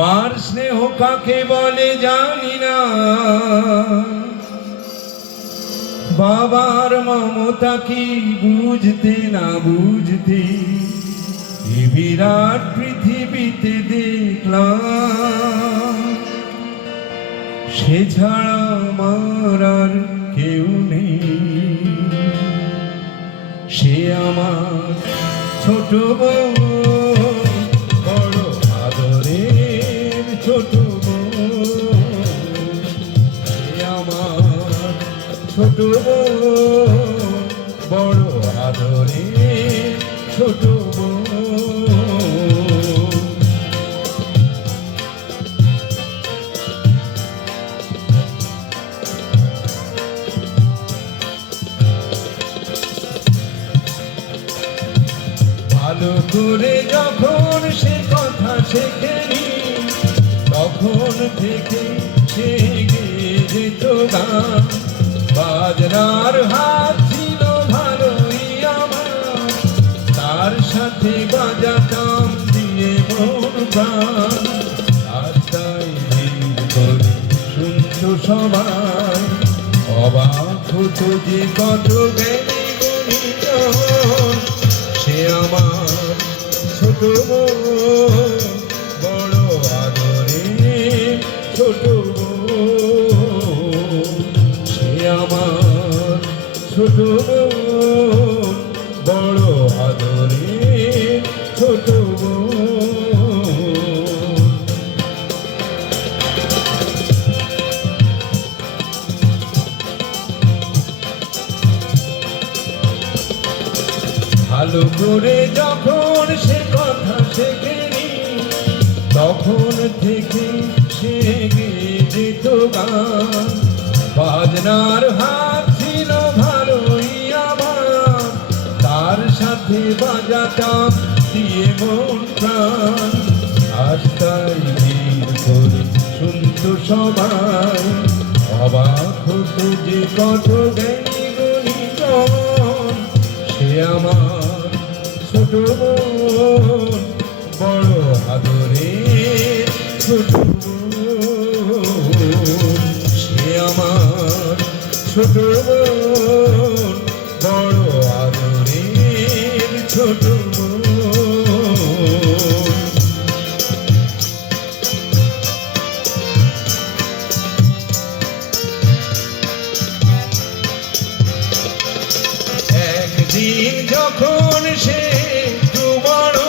মার স্নেহ কাকে বলে জানি না। বাবার মমতা কি বুঝতে না বুঝতে বিরাট পৃথিবীতে দেখলাম। সে ছাড়া মারার কেউ নেই। সে আমার ছোট বোন, ছোট বড় আদরের ছোট ভালো করে যখন সে কথা শেখেনি, তখন থেকে সে গেয়ে যেত গান। বাজনার হাত ছিল আমার। তার সাথে বাজাতাম দিয়ে মন সবাই। অবাক যে কত সে আমার ছোট বড় আদরে ছোট বড় আদরে ছোট। ভালো করে যখন সে কথা শেখেনি, তখন থেকে সে গেয়ে যেত গান বাজনার হাত ছিল ভালোই সাথে দিয়ে মন প্রাণ। ভিড় করে শুনতো সবাই, অবাক হতো যে কত সে আমার ছোট বড় আদরে ছোট সে আমার ছোট যখন সে বড়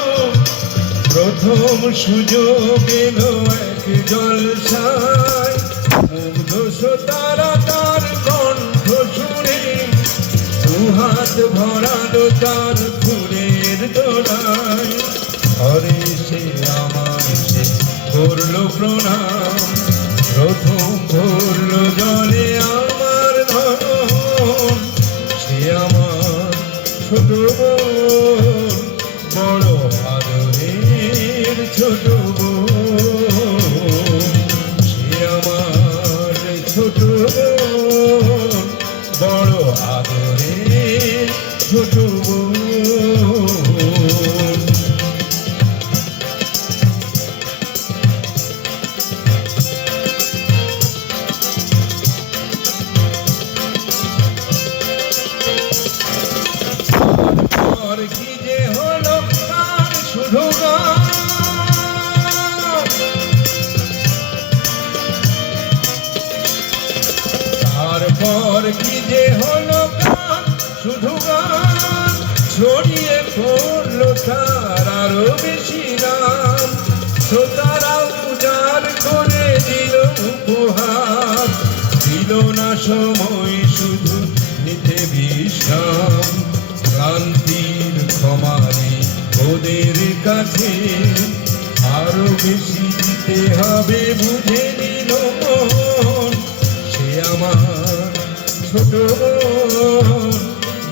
প্রথম সুযোগ এলো এক জলসায়। মুগ্ধ শ্রোতারা তার কণ্ঠ শুনে, দুহাত ভরালো তার ফুলের দোলায়। হরে সে আমার সে করল প্রণাম, প্রথম ভরলো জলে ছোট বড় আদরে ছোট বোন। তারপর কি যে হলো গান শুধু গান ছড়িয়ে পড়ল তার আরও বেশি নাম শ্রোতারা উজাড় করে দিল উপহার। দিল না সময়, শুধু নিতে বিশ্রাম। ক্লান্তির ক্ষমারে ওদের কাছে আরও বেশি দিতে হবে, বুঝে ছোট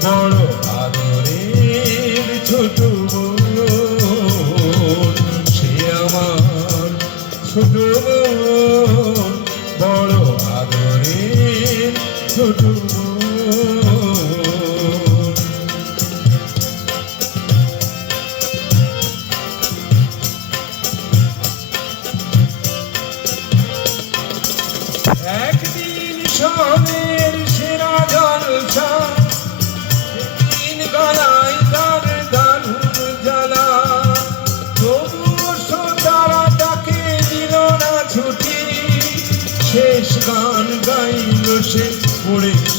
বড় আদরের ছোট সে আমার ছোট বড় আদরের ছোট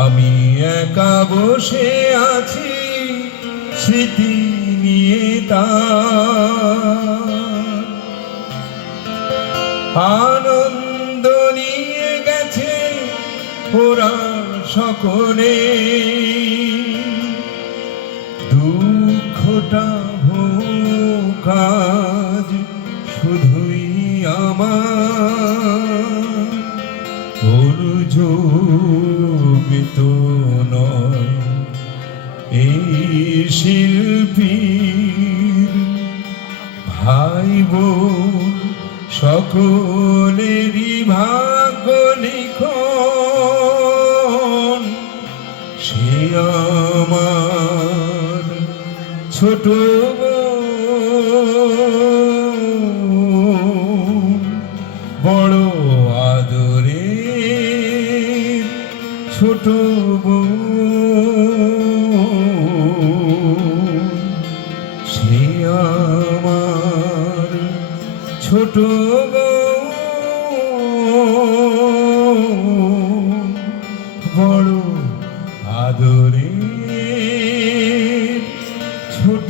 আমি একা বসে আছি স্মৃতি নিয়ে আনন্দ নিয়ে গেছে ওরা সকলে। এই শিল্পীর ভাই বোন সকলেরই ভাগ্য লিখন। সে আমার ছোট বড় আদরের ছোট বোন। ছোট বড় আদরে ছোট